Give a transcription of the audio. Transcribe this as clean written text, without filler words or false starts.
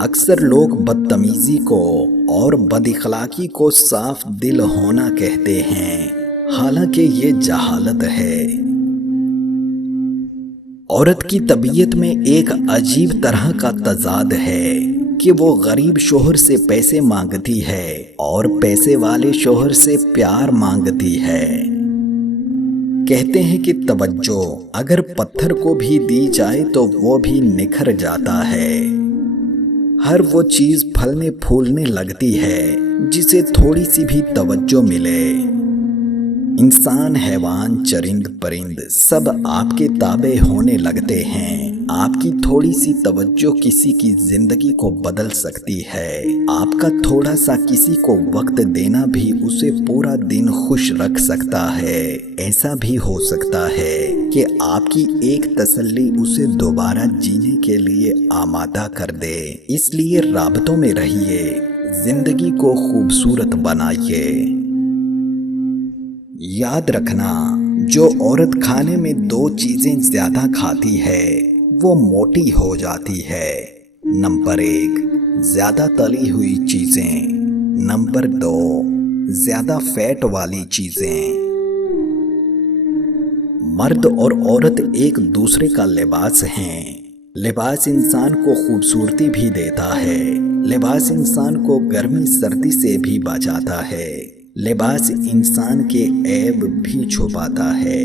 اکثر لوگ بدتمیزی کو اور بد اخلاقی کو صاف دل ہونا کہتے ہیں، حالانکہ یہ جہالت ہے۔ عورت کی طبیعت میں ایک عجیب طرح کا تضاد ہے کہ وہ غریب شوہر سے پیسے مانگتی ہے اور پیسے والے شوہر سے پیار مانگتی ہے۔ کہتے ہیں کہ توجہ اگر پتھر کو بھی دی جائے تو وہ بھی نکھر جاتا ہے۔ ہر وہ چیز پھلنے پھولنے لگتی ہے جسے تھوڑی سی بھی توجہ ملے۔ انسان، حیوان، چرند پرند سب آپ کے تابع ہونے لگتے ہیں۔ آپ کی تھوڑی سی توجہ کسی کی زندگی کو بدل سکتی ہے۔ آپ کا تھوڑا سا کسی کو وقت دینا بھی اسے پورا دن خوش رکھ سکتا ہے۔ ایسا بھی ہو سکتا ہے کہ آپ کی ایک تسلی اسے دوبارہ جینے کے لیے آمادہ کر دے۔ اس لیے رابطوں میں رہیے، زندگی کو خوبصورت بنائیے۔ یاد رکھنا، جو عورت کھانے میں 2 چیزیں زیادہ کھاتی ہے وہ موٹی ہو جاتی ہے۔ نمبر 1، زیادہ تلی ہوئی چیزیں۔ نمبر 2، زیادہ فیٹ والی چیزیں۔ مرد اور عورت ایک دوسرے کا لباس ہیں۔ لباس انسان کو خوبصورتی بھی دیتا ہے۔ لباس انسان کو گرمی سردی سے بھی بچاتا ہے۔ لباس انسان کے عیب بھی چھپاتا ہے۔